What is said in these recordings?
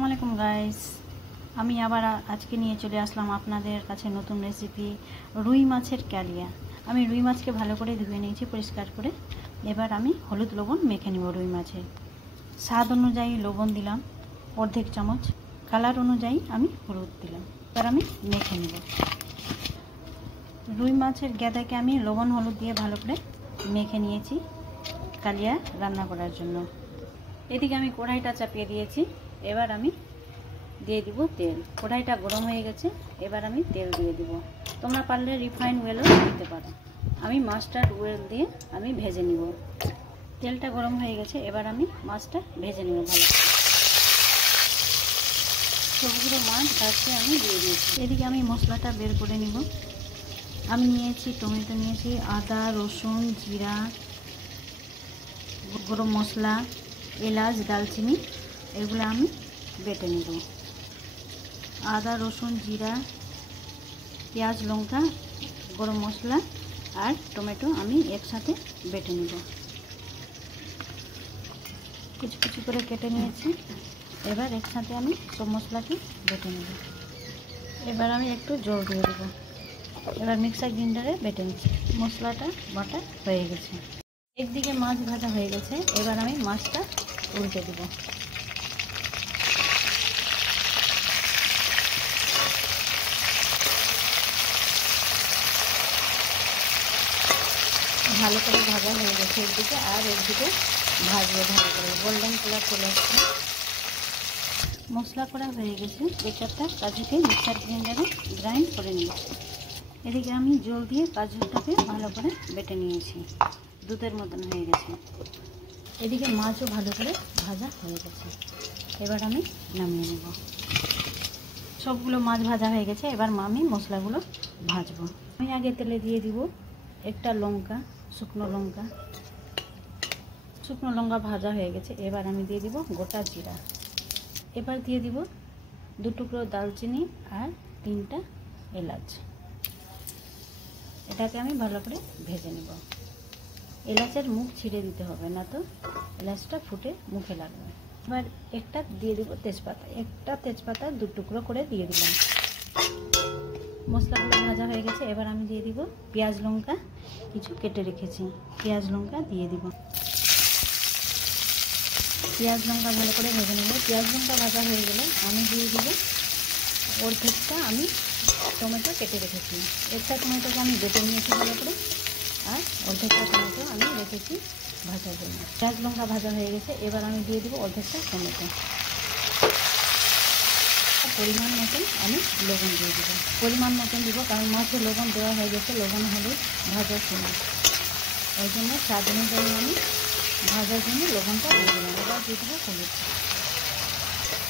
আসসালামু আলাইকুম গাইস, আমি আবার আজকে নিয়ে চলে আসলাম আপনাদের কাছে নতুন রেসিপি রুই মাছের কালিয়া। আমি রুই মাছকে ভালো করে ধুয়ে নিয়েছি পরিষ্কার করে। এবার আমি হলুদ লবণ মেখে নেব রুই মাছে। স্বাদ অনুযায়ী লবণ দিলাম অর্ধেক চামচ, কালার অনুযায়ী আমি হলুদ দিলাম। এবার আমি মেখে নেব। রুই মাছের গ্যাদাকে আমি লবণ হলুদ দিয়ে ভালো করে মেখে নিয়েছি কালিয়া রান্না করার জন্য। এদিকে আমি কড়াইটা চাপিয়ে দিয়েছি। এবার আমি দিয়ে দিব তেল। কড়াইটা গরম হয়ে গেছে, এবার আমি তেল দিয়ে দিব। তোমরা পারলে রিফাইন অয়েলও দিতে পারো। আমি মাছটার অয়েল দিয়ে আমি ভেজে নিব। তেলটা গরম হয়ে গেছে, এবার আমি মাছটা ভেজে নিব ভালো করে। সবগুলো মাছ ভাজতে আমি দিয়ে দিয়েছি। এদিকে আমি মশলাটা বের করে নিব। আমি নিয়েছি টমেটো, নিয়েছি আদা, রসুন, জিরা, গরম মশলা, এলাচ, দালচিনি, এগুলো আমি বেটে নেব। আদা, রসুন, জিরা, পেঁয়াজ, লঙ্কা, গরম মশলা আর টমেটো আমি একসাথে বেটে নেব। কিছু কিছু করে কেটে নিয়েছি। এবার একসাথে আমি সব মশলাকে বেটে নেব। এবার আমি একটু জল দিয়ে দেবো। এবার মিক্সার গ্রাইন্ডারে বেটে নিচ্ছি। মশলাটা বাটা হয়ে গেছে। একদিকে মাছ ভাজা হয়ে গেছে, এবার আমি মাছটা উল্টে দেব। ভালো করে ভাজা হয়ে গেছে একদিকে, আর একদিকে ভাজবো ভালো করে, গোল্ডেন কালার চলে আসছে। মশলা করা হয়ে গেছে। এই চারটা কাজুকে মিক্সার গ্রাইন্ডারে গ্রাইন্ড করে নিয়েছি। এদিকে আমি জল দিয়ে কাজুটাকে ভালো করে বেটে নিয়েছি, দুধের মতন হয়ে গেছে। এদিকে মাছও ভালো করে ভাজা হয়ে গেছে। এবার আমি নামিয়ে নেব। সবগুলো মাছ ভাজা হয়ে গেছে, এবার আমি মশলাগুলো ভাজবো। আমি আগে তেলে দিয়ে দিব একটা লঙ্কা, শুকনো লঙ্কা। শুকনো লঙ্কা ভাজা হয়ে গেছে, এবার আমি দিয়ে দিব গোটা জিরা। এবার দিয়ে দিব 2 টুকরো দালচিনি আর 3টা এলাচ। এটাকে আমি ভালো করে ভেজে নেব। এলাচের মুখ ছিঁড়ে দিতে হবে, না তো এলাচটা ফুটে মুখে লাগবে। এবার একটা দিয়ে দিব তেজপাতা। একটা তেজপাতা 2 টুকরো করে দিয়ে দিলাম। মশলাগুলো ভাজা হয়ে গেছে, এবার আমি দিয়ে দিব পেঁয়াজ লঙ্কা কিছু কেটে রেখেছি। পেঁয়াজ লঙ্কা দিয়ে দিব। পেঁয়াজ লঙ্কা ভালো করে ভেজে নেব। পেঁয়াজ লঙ্কা ভাজা হয়ে গেলে আমি দিয়ে দিব অর্ধেকটা আমি টমেটো কেটে রেখেছি। একটা টমেটোকে আমি বেটে নিয়েছি ভালো করে, আর অর্ধেকটা টমেটো আমি রেখেছি ভাজার জন্য। পেঁয়াজ লঙ্কা ভাজা হয়ে গেছে, এবার আমি দিয়ে দিব অর্ধেকটা টমেটো। পরিমাণ মতন আমি লবণ দিয়ে দেবো। পরিমাণ মতন দিব, কারণ মাছে লবণ দেওয়া হয়ে গেছে লবণ হলুদ ভাজার সময়। ওই জন্য স্বাদ অনুযায়ী আমি ভাজার জন্য লবণটা দিয়ে দিলাম। এবার দিয়ে দেবো হলুদ।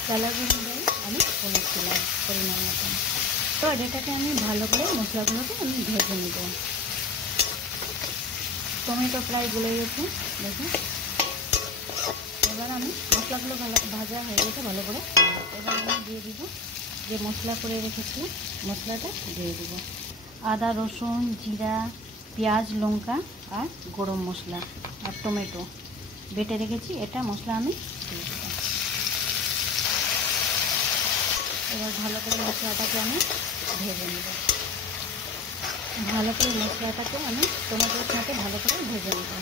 কালার অনুযায়ী আমি হলুদ দিলাম পরিমাণ মতন। এবার এটাকে আমি ভালো করে মশলাগুলোকে আমি ভেজে নেব। টমেটো প্রায় গলে গেছে দেখুন। এবার আমি মশলাগুলো ভাজা হয়ে গেছে ভালো করে। এবার আমি দিয়ে দিব যে মশলা করে রেখেছি, মশলাটা দিয়ে দিব। আদা, রসুন, জিরা, পেঁয়াজ, লঙ্কা আর গরম মশলা আর টমেটো বেটে রেখেছি, এটা মশলা আমি দিয়ে দেব। এবার ভালো করে মশলাটাকে আমি ভেজে নেব। ভালো করে মশলাটাকে আমি টমেটোর সাথে ভালো করে ভেজে নেব।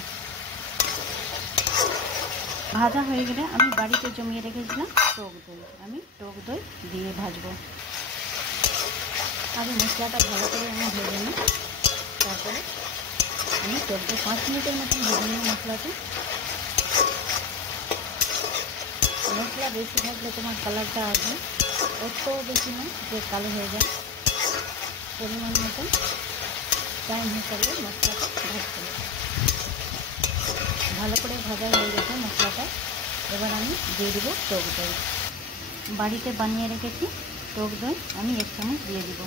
ভাজা হয়ে গেলে আমি বাড়িতে জমিয়ে রেখেছিলাম টক দই, আমি টক দই দিয়ে ভাজবো। আগে মশলাটা ভালো করে আমি ভেজে নিই, তারপরে আমি টক দই 5 মিনিটের মতন ভেজে নিই মশলাটা। মশলা বেশি থাকলে তোমার কালারটা আসবে, অত বেশি না যে কালো হয়ে যায়। পরিমাণ মতন টাইম হিসাবে মশলাটা ভাজতে হবে। ভালো করে ভাজা হয়ে গেছে মশলাটা। এবার আমি দিয়ে দেবো টক দই। বাড়িতে বানিয়ে রেখেছি টক দই, আমি 1 চামচ দিয়ে দিব।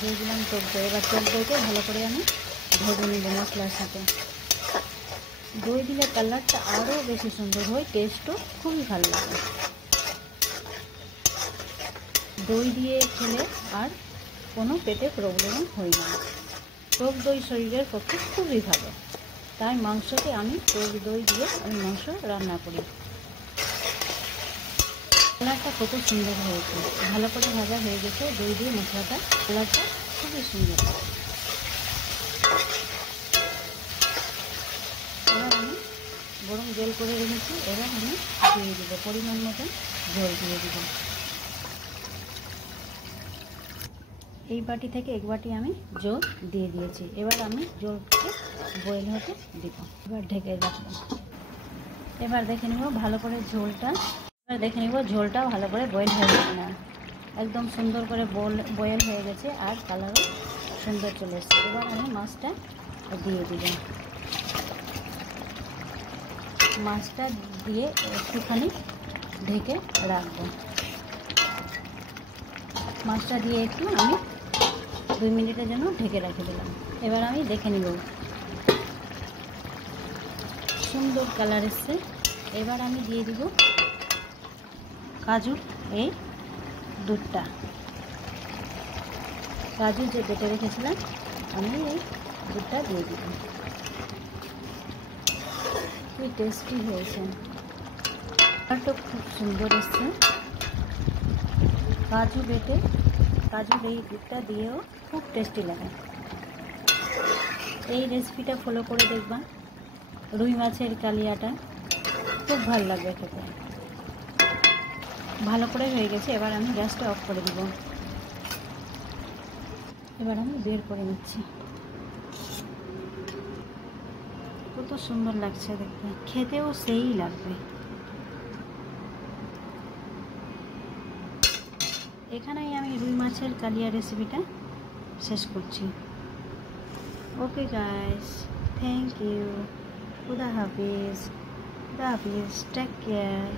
দিয়ে দিলাম টক দই। এবার টক দইকে ভালো করে আমি ভেজে নেব মশলার সাথে। দই দিলে কালারটা আরও বেশি সুন্দর হয়, টেস্টও খুবই ভালো লাগে। দই দিয়ে খেলে আর কোনো পেটে প্রবলেম হয় না। টক দই শরীরের পক্ষে খুবই ভালো। তাই মাংসকে আমি টক দই দিয়ে আমি মাংস রান্না করি। কালারটা কত সুন্দর হয়েছে, ভালো করে ভাজা হয়ে গেছে দই দিয়ে মশলাটা, কালারটা খুবই সুন্দর। এবার আমি গরম জল করে রেখেছি, এবার আমি দিয়ে দেবো পরিমাণ মতো জল দিয়ে দেব। এই বাটি থেকে এক বাটি আমি জল দিয়ে দিয়েছি। এবার আমি জলকে বয়েল হতে দিব, এবার ঢেকে রাখবো। এবার দেখে নিব ভালো করে ঝোলটা, এবার দেখে নিব ঝোলটাও ভালো করে বয়েল হয়ে গেছে না, একদম সুন্দর করে বয়েল হয়ে গেছে আর কালারও সুন্দর চলে এসছে। এবার আমি মাছটা দিয়ে দিব, মাছটা দিয়ে একটুখানি ঢেকে রাখবো। মাছটা দিয়ে একটু আমি 2 মিনিটের জন্য ঢেকে রেখে দিলাম। এবার আমি দেখে নিব সুন্দর কালার এসছে। এবার আমি দিয়ে দিব কাজুর এই দুধটা, কাজু যে বেটে রেখেছিলাম আমি এই দুধটা দিয়ে দিব। খুবই টেস্টি হয়েছে, কালারটা খুব সুন্দর এসছে। কাজু বেটে কাজুর এই দুধটা দিয়েও খুব টেস্টি লাগে। এই রেসিপিটা ফলো করে দেখবা, রুই মাছের কালিয়াটা খুব ভালো লাগবে খেতে। ভালো করে হয়ে গেছে, এবার আমি গ্যাসটা অফ করে দিব। এবার আমি বের করে নিচ্ছি। কত সুন্দর লাগছে দেখতে, খেতেও সেই লাগবে। এখানেই আমি রুই মাছের কালিয়া রেসিপিটা শেষ করছি। Okay guys, thank you. খুদা হাফিজ, টেক কেয়ার।